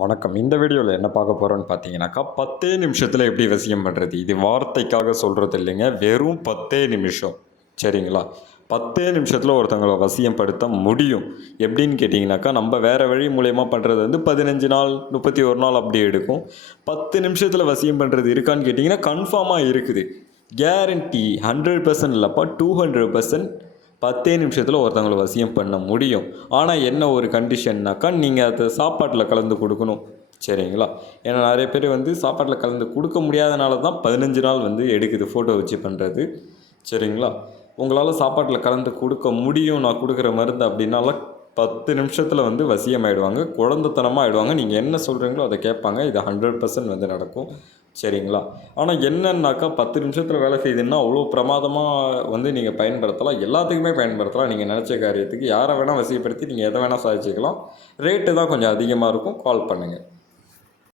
வணக்கம். இந்த வீடியோவில் என்ன பார்க்க போகிறோன்னு பார்த்தீங்கன்னாக்கா 10 நிமிஷத்தில் எப்படி வசியம் பண்ணுறது. இது வார்த்தைக்காக சொல்கிறது இல்லைங்க, வெறும் 10 நிமிஷம். சரிங்களா? 10 நிமிஷத்தில் ஒருத்தவங்களை வசியம் படுத்த முடியும். எப்படின்னு கேட்டிங்கனாக்கா, நம்ம வேறு வழி மூலயமா பண்ணுறது வந்து 15 நாள் 31 நாள் அப்படி எடுக்கும். 10 நிமிஷத்தில் வசியம் பண்ணுறது இருக்கான்னு கேட்டிங்கன்னா கன்ஃபார்மாக இருக்குது. கேரண்டி 100% இல்லைப்பா, 200% 10 நிமிஷத்தில் ஒருத்தவங்களை வசியம் பண்ண முடியும். ஆனால் என்ன ஒரு கண்டிஷன்னாக்கா, நீங்கள் அதை சாப்பாட்டில் கலந்து கொடுக்கணும். சரிங்களா? ஏன்னா நிறைய பேர் வந்து சாப்பாட்டில் கலந்து கொடுக்க முடியாதனால தான் 15 நாள் வந்து எடுக்குது ஃபோட்டோ வச்சு பண்ணுறது. சரிங்களா? உங்களால் சாப்பாட்டில் கலந்து கொடுக்க முடியும், நான் கொடுக்குற மருந்து அப்படின்னால 10 நிமிஷத்தில் வந்து வசியம் ஆகிடுவாங்க, குழந்தைத்தனமாக ஆகிடுவாங்க. நீங்கள் என்ன சொல்கிறீங்களோ அதை கேட்பாங்க. இது 100% வந்து நடக்கும். சரிங்களா? ஆனால் என்னன்னாக்கா 10 நிமிஷத்தில் வேலை செய்யுதுன்னா அவ்வளோ பிரமாதமாக வந்து நீங்கள் பயன்படுத்தலாம். எல்லாத்துக்குமே பயன்படுத்தலாம். நீங்கள் நினச்ச காரியத்துக்கு யாரை வேணால் வசியப்படுத்தி நீங்கள் எதை வேணால் சாதிச்சுக்கலாம். ரேட்டு தான் கொஞ்சம் அதிகமாக இருக்கும். கால் பண்ணுங்கள்.